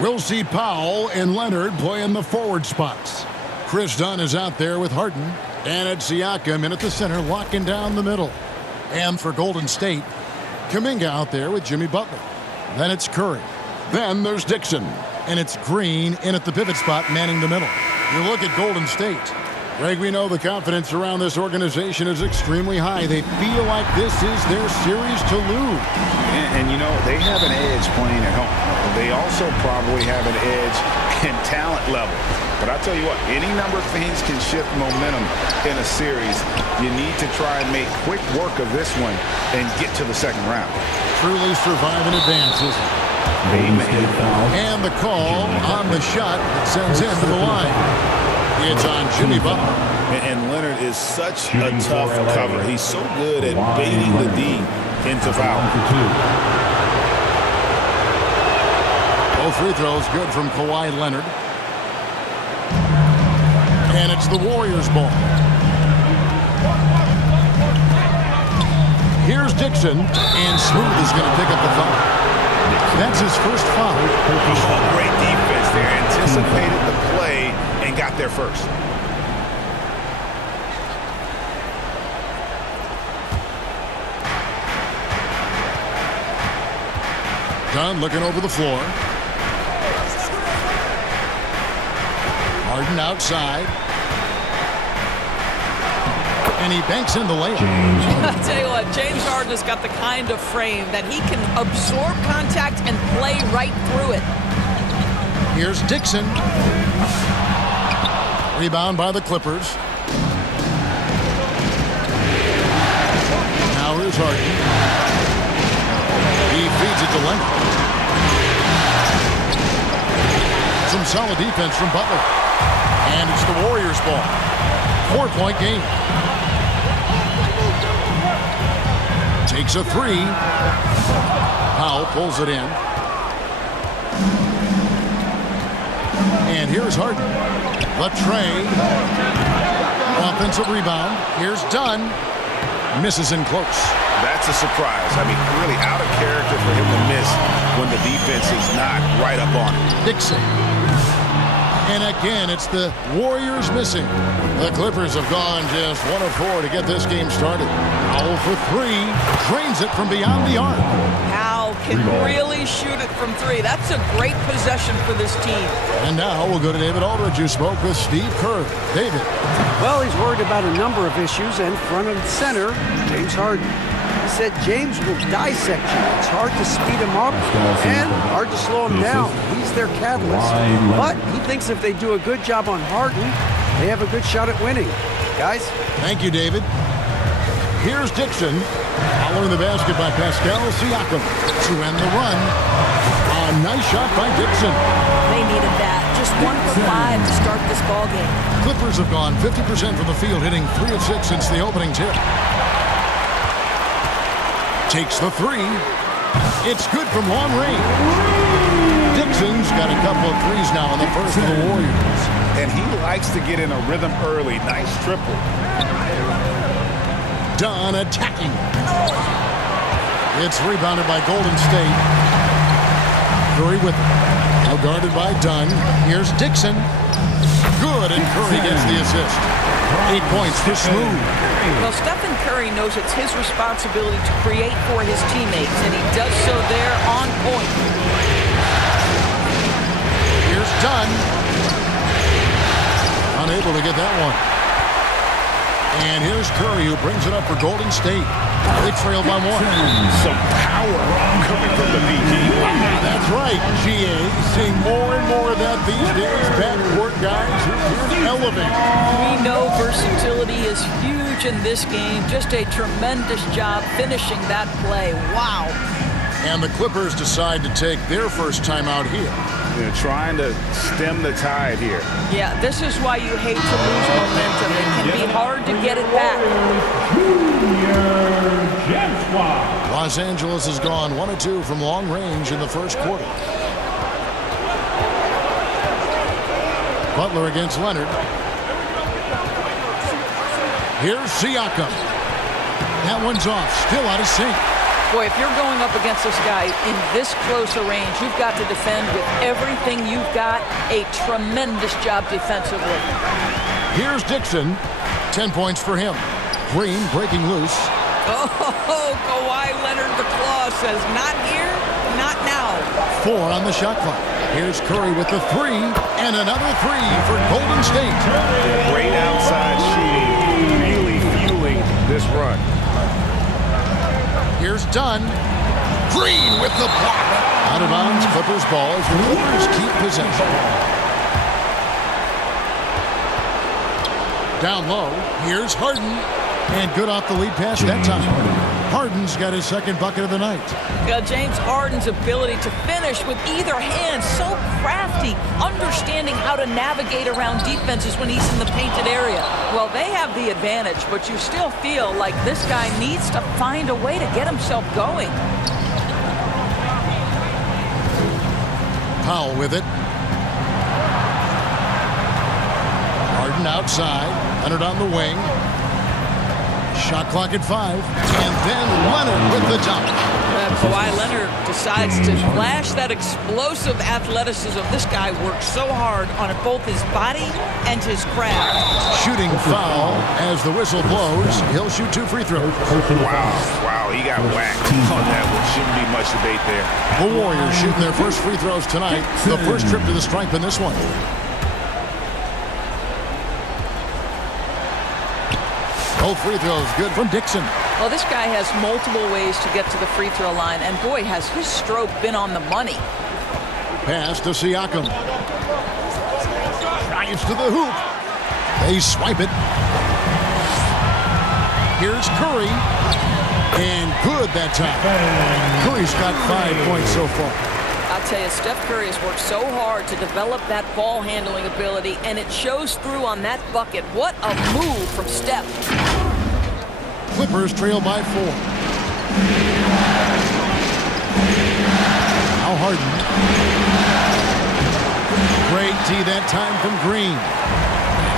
We'll see Powell and Leonard playing the forward spots. Chris Dunn is out there with Harden. And it's Siakam in at the center, locking down the middle. And for Golden State, Kuminga out there with Jimmy Butler. Then it's Curry. Then there's Dixon. And it's Green in at the pivot spot, manning the middle. You look at Golden State. Greg, we know the confidence around this organization is extremely high. They feel like this is their series to lose. And you know, they have an edge playing at home. They also probably have an edge in talent level. But I'll tell you what, any number of things can shift momentum in a series. You need to try and make quick work of this one and get to the second round. Truly survive in advance, isn't it? And the call on the shot that sends him to the line. It's on Jimmy Butler. And Leonard is such a tough cover. He's so good at baiting the D into foul. Both free throws good from Kawhi Leonard. And it's the Warriors' ball. Here's Dixon, and Smooth is going to pick up the foul. That's his first foul. Oh, great defense there. Anticipated the play and got there first. Dunn looking over the floor. Harden outside. And he banks in the layup. I'll tell you what, James Harden has got the kind of frame that he can absorb contact and play right through it. Here's Dixon. Rebound by the Clippers. Now here's Harden. He feeds it to Leonard. Some solid defense from Butler. And it's the Warriors' ball. 4-point game. Takes a three. Powell pulls it in. And here's Harden. Latrey. Offensive rebound. Here's Dunn. Misses in close. That's a surprise. I mean, really out of character for him to miss when the defense is not right up on him. Dixon. And again, it's the Warriors missing. The Clippers have gone just 1 of 4 to get this game started. Powell for three. Drains it from beyond the arc. Powell can really shoot it from three. That's a great possession for this team. And now we'll go to David Aldridge, who spoke with Steve Kerr. David. Well, he's worried about a number of issues, and front and center, James Harden. He said James will dissect you. It's hard to speed him up and hard to slow him down. He's their catalyst. But he thinks if they do a good job on Harden, they have a good shot at winning. Guys? Thank you, David. Here's Dixon. Following the basket by Pascal Siakam to end the run. A nice shot by Dixon. They needed that. Just 1 for 5 to start this ball game. Clippers have gone 50% from the field, hitting 3 of 6 since the opening tip. Takes the three. It's good from long range. Dixon's got a couple of threes now in the first for the Warriors. And he likes to get in a rhythm early. Nice triple. Dunn attacking. It's rebounded by Golden State. Curry with it. Now guarded by Dunn. Here's Dixon. Good, and Curry gets the assist. 8 points for Smooth. Well, Stephen Curry knows it's his responsibility to create for his teammates, and he does so there on point. Here's Dunn. Unable to get that one. And here's Curry, who brings it up for Golden State. They trail by 1. Some power coming from the PG. That's right, GA. Seeing more and more of that these days. Backcourt guys who can elevate. We know versatility is huge in this game. Just a tremendous job finishing that play. Wow. And the Clippers decide to take their first time out here. They're trying to stem the tide here. Yeah, this is why you hate to lose momentum. It can be hard to get it back. Los Angeles has gone 1 of 2 from long range in the first quarter. Butler against Leonard. Here's Siakam. That one's off. Still out of sync. Boy, if you're going up against this guy in this close a range, you've got to defend with everything you've got. A tremendous job defensively. Here's Dixon. 10 points for him. Green breaking loose. Oh, Kawhi Leonard, the claw says, not here, not now. 4 on the shot clock. Here's Curry with the 3, and another 3 for Golden State. Great outside shooting, really fueling this run. Here's Dunn. Green with the block. Out of bounds, Clippers ball as the Clippers keep possession. Down low, here's Harden. And good off the lead pass that time. Harden's got his second bucket of the night. James Harden's ability to finish with either hand, so crafty, understanding how to navigate around defenses when he's in the painted area. Well, they have the advantage, but you still feel like this guy needs to find a way to get himself going. Powell with it. Harden outside. Leonard on the wing. Shot clock at 5. And then Leonard with the dunk. Kawhi Leonard decides to flash that explosive athleticism. This guy works so hard on both his body and his craft. Shooting foul as the whistle blows. He'll shoot 2 free throws. Wow, he got whacked. Oh, that shouldn't be much debate there. The Warriors shooting their first free throws tonight. The first trip to the stripe in this one. Both free throws good from Dixon. Well, this guy has multiple ways to get to the free throw line, and boy, has his stroke been on the money. Pass to Siakam. Drives to the hoop. They swipe it. Here's Curry. And good that time. Curry's got 5 points so far. I'll tell you, Steph Curry has worked so hard to develop that ball handling ability, and it shows through on that bucket. What a move from Steph. Clippers trail by 4. Now Harden. Great tee that time from Green.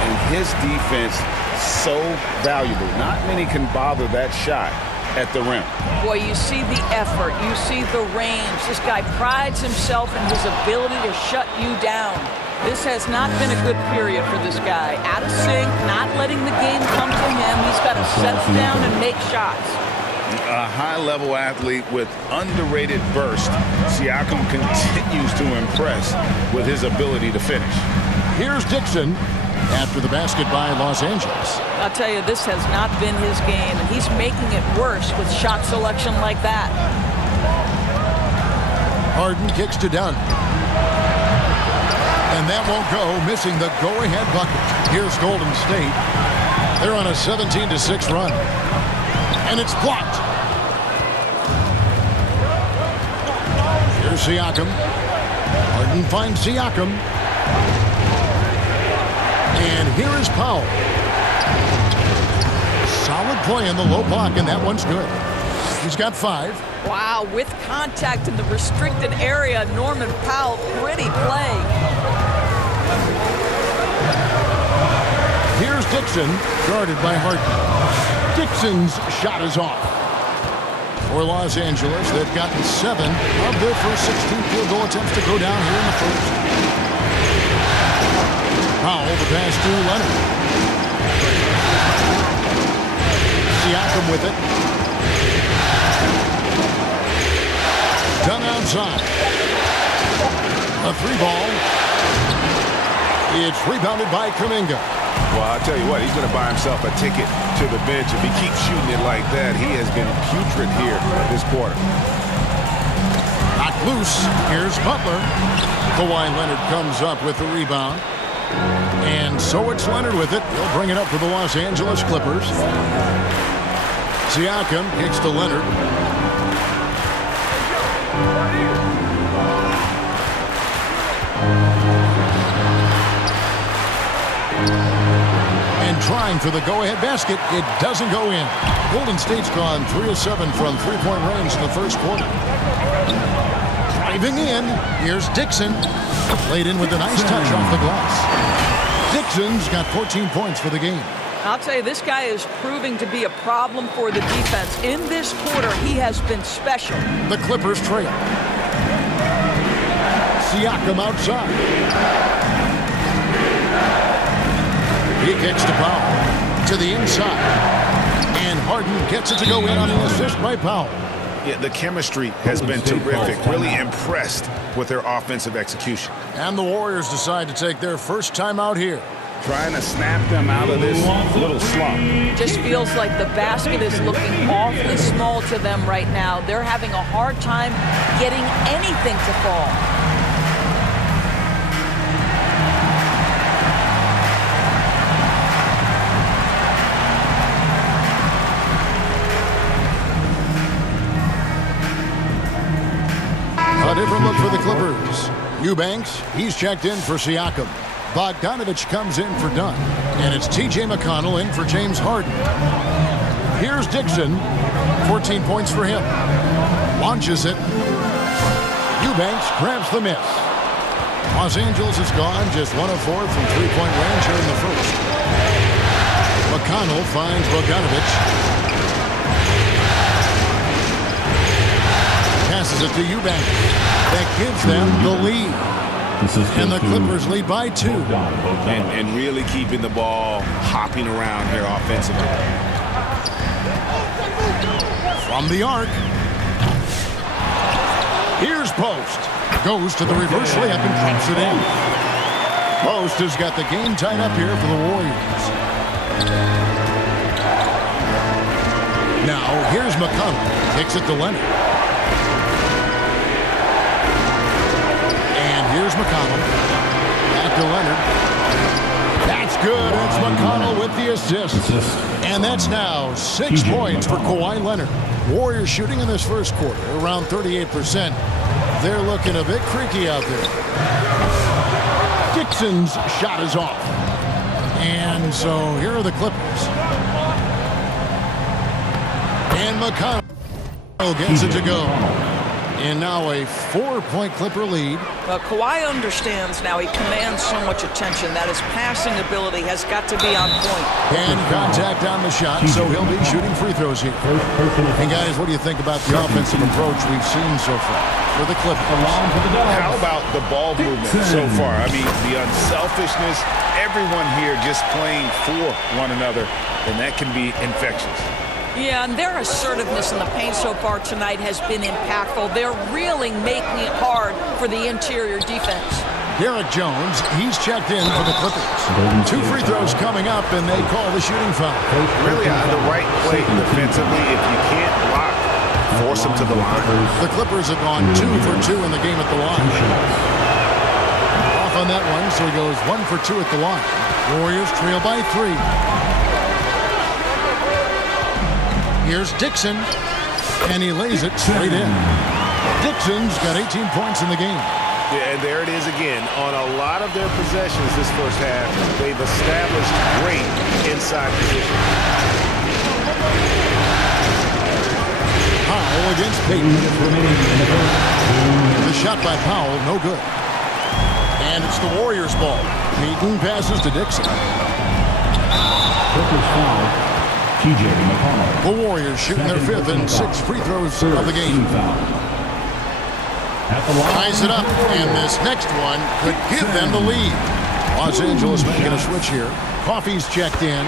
And his defense so valuable. Not many can bother that shot at the rim. Boy, you see the effort, you see the range. This guy prides himself in his ability to shut you down. This has not been a good period for this guy. Out of sync, not letting the game come to him. He's got to settle down and make shots. A high-level athlete with underrated burst. Siakam continues to impress with his ability to finish. Here's Dixon after the basket by Los Angeles. I'll tell you, this has not been his game, and he's making it worse with shot selection like that. Harden kicks to Dunn. And that won't go, missing the go-ahead bucket. Here's Golden State. They're on a 17-6 run. And it's blocked. Here's Siakam. Harden finds Siakam. And here is Powell. Solid play in the low block, and that one's good. He's got 5. Wow, with contact in the restricted area, Norman Powell, pretty play. Here's Dixon, guarded by Harden. Dixon's shot is off. For Los Angeles, they've gotten 7 of their first 16 field goal attempts to go down here in the first. Powell, the pass to Leonard. Siakam with it. Done outside. A 3 ball. It's rebounded by Kuminga. Well, I'll tell you what, he's going to buy himself a ticket to the bench. If he keeps shooting it like that, he has been putrid here this quarter. Knocked loose. Here's Butler. Kawhi Leonard comes up with the rebound. And so it's Leonard with it. He'll bring it up for the Los Angeles Clippers. Siakam kicks to Leonard. And trying for the go-ahead basket. It doesn't go in. Golden State's gone 3 of 7 from three-point range in the first quarter. Driving in. Here's Dixon. Played in with a nice touch off the glass. Dixon's got 14 points for the game. I'll tell you, this guy is proving to be a problem for the defense. In this quarter, he has been special. The Clippers trail. Siakam outside. He kicks to Powell. To the inside. And Harden gets it to go in on the assist by Powell. Yeah, the chemistry has been terrific. Really impressed with their offensive execution. And the Warriors decide to take their first time out here. Trying to snap them out of this little slump. Just feels like the basket is looking awfully small to them right now. They're having a hard time getting anything to fall. A different look for the Clippers. Eubanks, he's checked in for Siakam. Bogdanovich comes in for Dunn. And it's T.J. McConnell in for James Harden. Here's Dixon. 14 points for him. Launches it. Eubanks grabs the miss. Los Angeles is gone. Just 1 of 4 from three-point range here in the first. McConnell finds Bogdanovich. Passes it to Eubanks. That gives them the lead. And the Clippers lead by 2. And really keeping the ball hopping around here offensively. From the arc. Here's Post. Goes to the reverse layup and drops it in. Post has got the game tied up here for the Warriors. Now, here's McConnell. Kicks it to Leonard. Here's McConnell. Back to Leonard. That's good. It's McConnell with the assist. And that's now 6 points for Kawhi Leonard. Warriors shooting in this first quarter around 38%. They're looking a bit creaky out there. Dixon's shot is off. And so here are the Clippers. And McConnell gets it to go. And now a 4-point Clipper lead. Well, Kawhi understands now. He commands so much attention that his passing ability has got to be on point. And contact on the shot, so he'll be shooting free throws here. And guys, what do you think about the offensive approach we've seen so far for the Clippers? How about the ball movement so far? I mean, the unselfishness, everyone here just playing for one another, and that can be infectious. Yeah, and their assertiveness in the paint so far tonight has been impactful. They're really making it hard for the interior defense. Derek Jones, he's checked in for the Clippers. 2 free throws coming up, and they call the shooting foul. Really on the right play defensively. If you can't block, force them to the line. The Clippers have gone 2 for 2 in the game at the line. Off on that one, so he goes 1 for 2 at the line. Warriors trail by 3. Here's Dixon, and he lays it straight in. Dixon's got 18 points in the game. Yeah, and there it is again. On a lot of their possessions this first half, they've established great inside position. Powell against Payton. The shot by Powell, no good. And it's the Warriors' ball. Payton passes to Dixon. Clippers foul. T.J. McConnell. The Warriors shooting their 5th and 6th free throws of the game. Ties it up, and this next one could give them the lead. Los Angeles making a switch here. Coffey's checked in,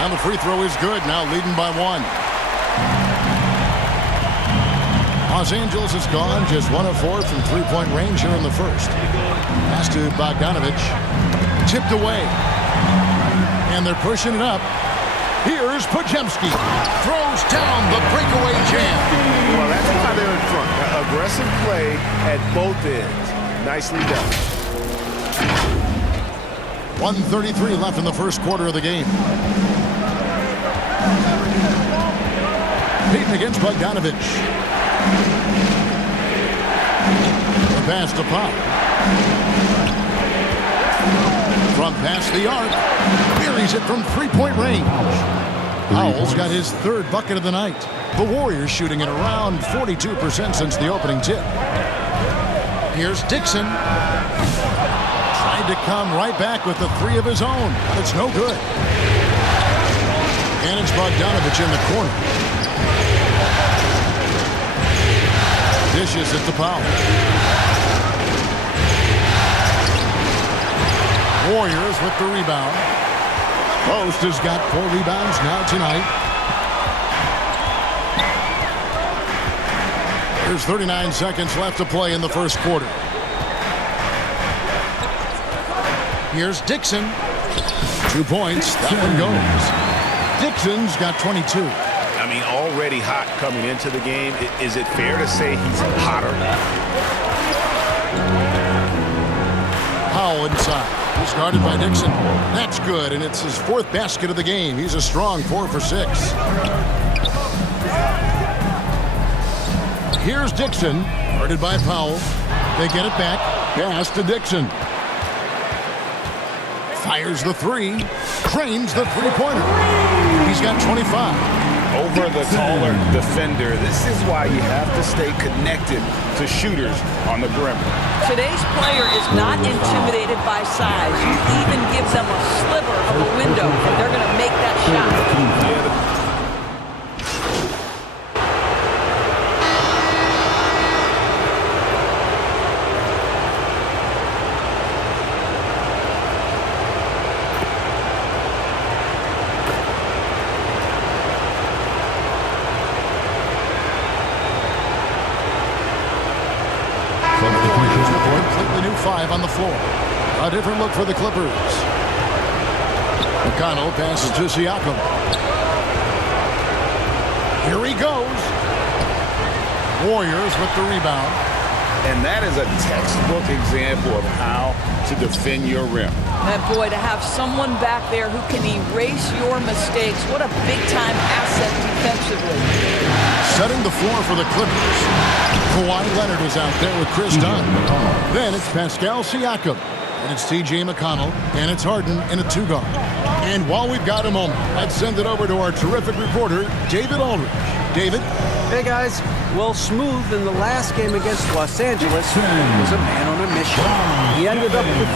and the free throw is good, now leading by 1. Los Angeles is gone, just 1 of 4 from three-point range here in the first. Pass to Bogdanovich. Tipped away. And they're pushing it up. Here's Podziemski. Throws down the breakaway jam. Well, that's why they're in front. Aggressive play at both ends. Nicely done. 1:33 left in the first quarter of the game. Payton against Bogdanovich. The pass to Powell. From past the arc. Buries it from three-point range. Powell's got his 3rd bucket of the night. The Warriors shooting at around 42% since the opening tip. Here's Dixon. Tried to come right back with the 3 of his own, but it's no good. And it's Bogdanovich in the corner. Dishes at the foul. Warriors with the rebound. Post has got 4 rebounds now tonight. There's 39 seconds left to play in the first quarter. Here's Dixon. 2 points. That one goes. Dixon's got 22. I mean, already hot coming into the game. Is it fair to say he's hotter? Powell inside. He's guarded by Dixon. That's good, and it's his 4th basket of the game. He's a strong 4 for 6. Here's Dixon, guarded by Powell. They get it back. Pass to Dixon. Fires the 3. Trains the three-pointer. He's got 25. Over the taller defender. This is why you have to stay connected to shooters on the perimeter. Today's player is not intimidated by size. You even give them a sliver of a window, and they're going to make that shot. Completely new 5 on the floor. A different look for the Clippers. McConnell passes to Siakam. Here he goes. Warriors with the rebound. And that is a textbook example of how to defend your rim. And boy, to have someone back there who can erase your mistakes, what a big-time asset defensively. Setting the floor for the Clippers. Kawhi Leonard is out there with Chris Dunn. Then it's Pascal Siakam. And it's T.J. McConnell. And it's Harden in a 2-guard. And while we've got a moment, let's send it over to our terrific reporter, David Aldridge. David? Hey, guys. Well, Smooth in the last game against Los Angeles was a man on a mission. He ended up with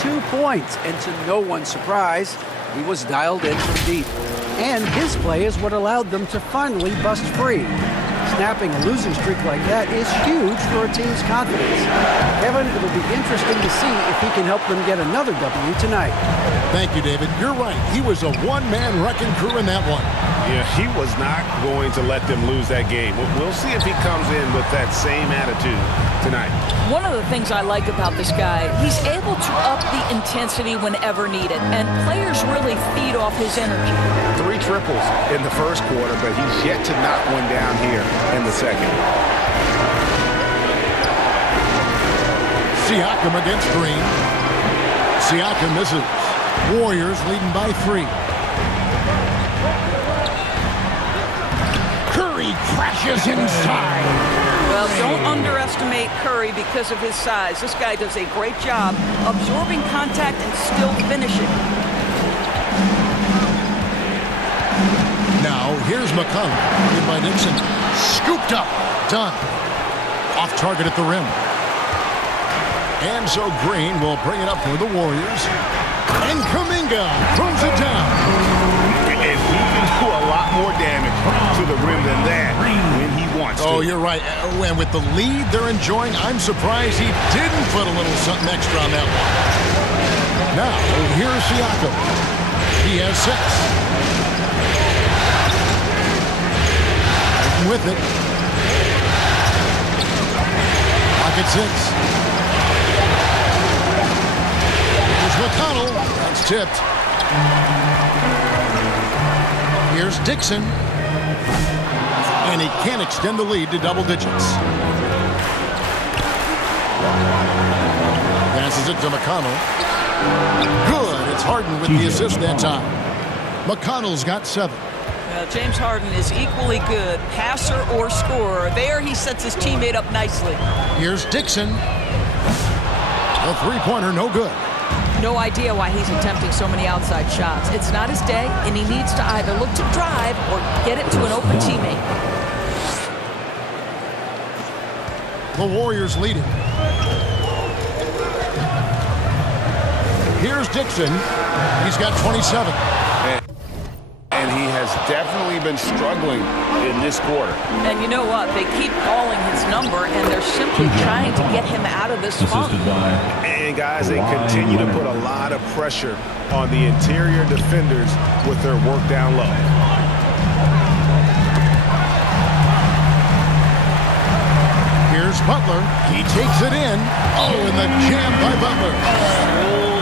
62 points. And to no one's surprise, he was dialed in from deep. And his play is what allowed them to finally bust free. Snapping a losing streak like that is huge for a team's confidence. Kevin, it'll be interesting to see if he can help them get another W tonight. Thank you, David. You're right. He was a one-man wrecking crew in that one. Yeah, he was not going to let them lose that game. We'll see if he comes in with that same attitude tonight. One of the things I like about this guy, he's able to up the intensity whenever needed, and players really feed off his energy. 3 triples in the first quarter, but he's yet to knock one down here in the second. Siakam against Green. Siakam misses. Warriors leading by 3. Curry crashes inside. Well, don't underestimate Curry because of his size. This guy does a great job absorbing contact and still finishing. Now, here's McConnell. Hit by Dixon. Scooped up. Done. Off target at the rim. And so Green will bring it up for the Warriors. And Kuminga throws it down. And he can do a lot more damage to the rim than that when he wants to. Oh, you're right. And with the lead they're enjoying, I'm surprised he didn't put a little something extra on that one. Now, here's Siakam. He has 6. With it. Pocket 6. McConnell. That's tipped. Here's Dixon. And he can't extend the lead to double digits. Passes it to McConnell. Good. It's Harden with the assist that time. McConnell's got 7. James Harden is equally good, passer or scorer. There he sets his teammate up nicely. Here's Dixon. A 3-pointer, no good. No idea why he's attempting so many outside shots. It's not his day, and he needs to either look to drive or get it to an open teammate. The Warriors lead it. Here's Dixon. He's got 27. And he has definitely been struggling in this quarter. And you know what? They keep calling his number, and they're simply trying to get him out of this funk. And guys, they continue to put a lot of pressure on the interior defenders with their work down low. Here's Butler. He takes it in. Oh, and the jam by Butler.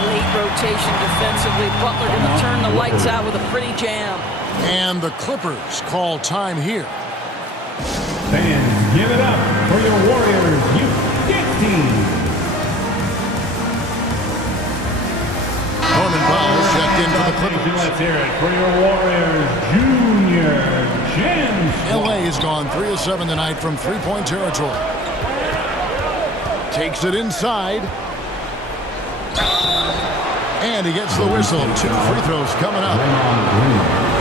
Late rotation defensively. Butler going to turn the lights out with a pretty jam. And the Clippers call time here. Fans, give it up for your Warriors Youth team. Norman Powell checked in for the Clippers. Let's hear it for your Warriors Junior James. LA has gone 3 of 7 tonight from three-point territory. Takes it inside. And he gets the whistle. 2 free throws coming up.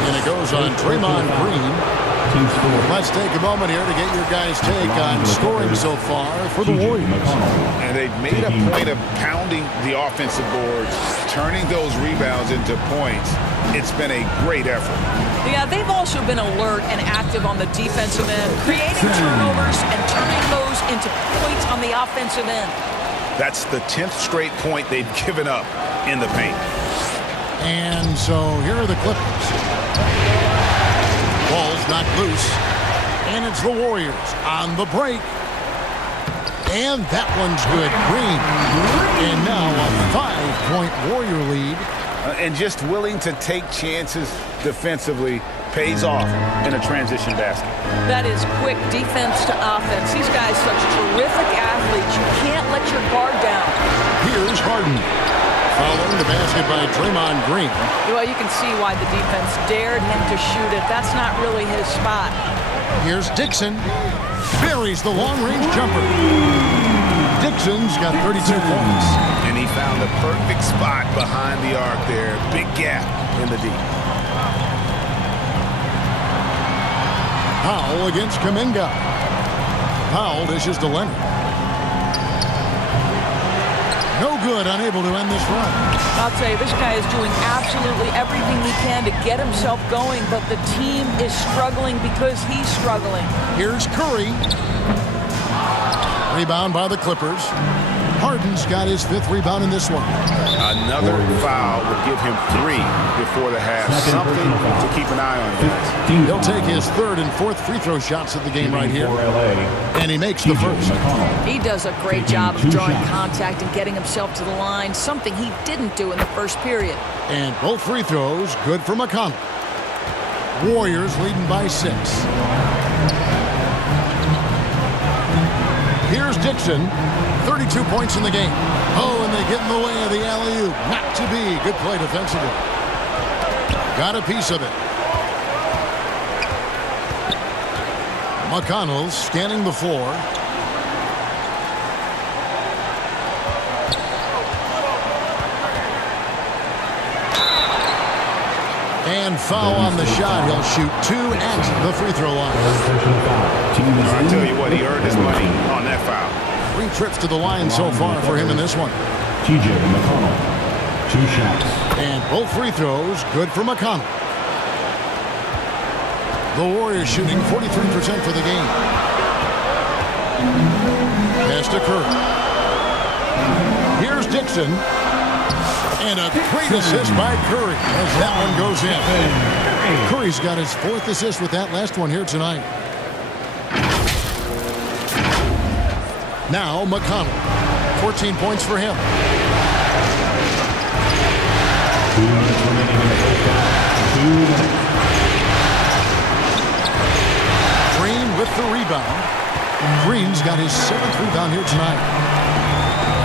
And it goes on Draymond Green. Let's take a moment here to get your guys' take on scoring so far for the Warriors. And they've made a point of pounding the offensive boards, turning those rebounds into points. It's been a great effort. Yeah, they've also been alert and active on the defensive end, creating turnovers and turning those into points on the offensive end. That's the 10th straight point they've given up in the paint. And so here are the Clippers. Ball's knocked loose. And it's the Warriors on the break. And that one's good. Green. And now a 5-point Warrior lead. And just willing to take chances defensively pays off in a transition basket. That is quick defense to offense. These guys such terrific athletes. You can't let your guard down. Here's Harden. Following the basket by Draymond Green. Well, you can see why the defense dared him to shoot it. That's not really his spot. Here's Dixon. Buries the long-range jumper. Dixon's got 32 points. And he found the perfect spot behind the arc there. Big gap in the deep. Powell against Kuminga. Powell dishes to Leonard. No good, unable to end this run. I'll tell you, this guy is doing absolutely everything he can to get himself going, but the team is struggling because he's struggling. Here's Curry. Rebound by the Clippers. Harden's got his 5th rebound in this one. Another foul would give him 3 before the half. Something to keep an eye on, guys. He'll take his 3rd and 4th free throw shots of the game right here. And he makes the first. He does a great job of drawing contact and getting himself to the line, something he didn't do in the first period. And both free throws good for McConnell. Warriors leading by 6. Here's Dixon. 32 points in the game. Oh, and they get in the way of the alley-oop. Not to be. Good play defensively. Got a piece of it. McConnell scanning the floor. And foul on the shot. He'll shoot 2 at the free throw line. I tell you what, he earned his money on that foul. 3 trips to the line so far for him in this one. TJ McConnell, 2 shots. And both free throws good for McConnell. The Warriors shooting 43% for the game. Pass to Curry. Here's Dixon. And a great assist by Curry as that one goes in. Curry's got his 4th assist with that last one here tonight. Now McConnell. 14 points for him. 2 minutes remaining in the first half. 2 minutes. Green with the rebound. Green's got his 7th rebound here tonight.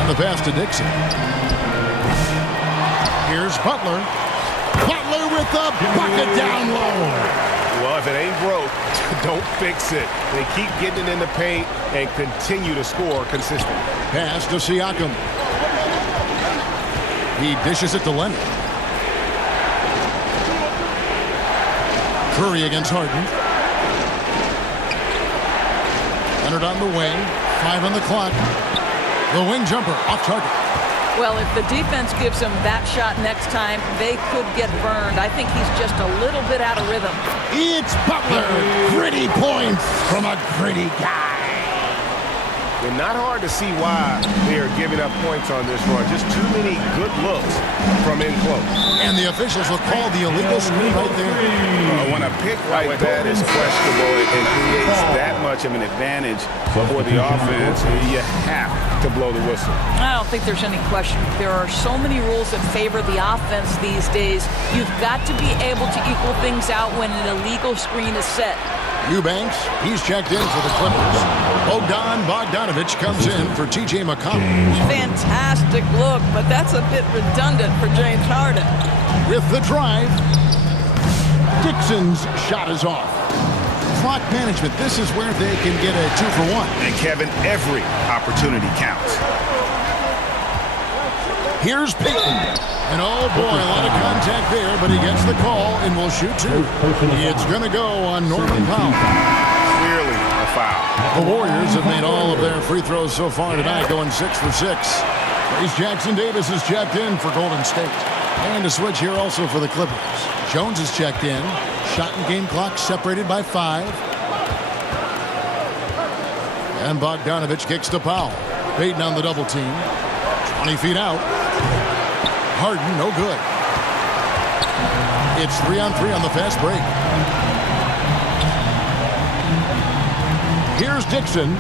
And the pass to Dixon. Here's Butler. Butler with the bucket down low. Well, if it ain't broke, don't fix it. They keep getting it in the paint and continue to score consistently. Pass to Siakam. He dishes it to Leonard. Curry against Harden. Leonard on the wing. 5 on the clock. The wing jumper off target. Well, if the defense gives him that shot next time, they could get burned. I think he's just a little bit out of rhythm. It's Butler. Gritty points from a gritty guy. And not hard to see why they are giving up points on this run. Just too many good looks from in close. And the officials will call the illegal screen right there. When a pick like that is questionable and creates that much of an advantage for the offense, you have to blow the whistle. I don't think there's any question. There are so many rules that favor the offense these days. You've got to be able to equal things out when an illegal screen is set. Eubanks, he's checked in for the Clippers. Bogdanovich comes in for T.J. McConnell. Fantastic look, but that's a bit redundant for James Harden. With the drive, Dixon's shot is off. Clock management, this is where they can get a 2-for-1. And Kevin, every opportunity counts. Here's Payton. And oh boy, a lot of contact there, but he gets the call and will shoot two. It's going to go on Norman Powell. Clearly a foul. The Warriors have made all of their free throws so far tonight, going 6 for 6. Trace Jackson Davis is checked in for Golden State. And a switch here also for the Clippers. Jones is checked in. Shot and game clock separated by 5. And Bogdanovich kicks to Powell. Payton on the double team. 20 feet out. Harden, no good. It's 3-on-3 on the fast break. Here's Dixon.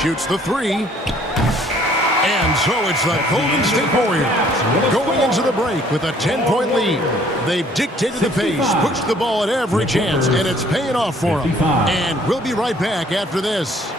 Shoots the 3. And so it's the Golden State Warriors going into the break with a 10-point lead. They've dictated the pace, pushed the ball at every chance, and it's paying off for them. And we'll be right back after this.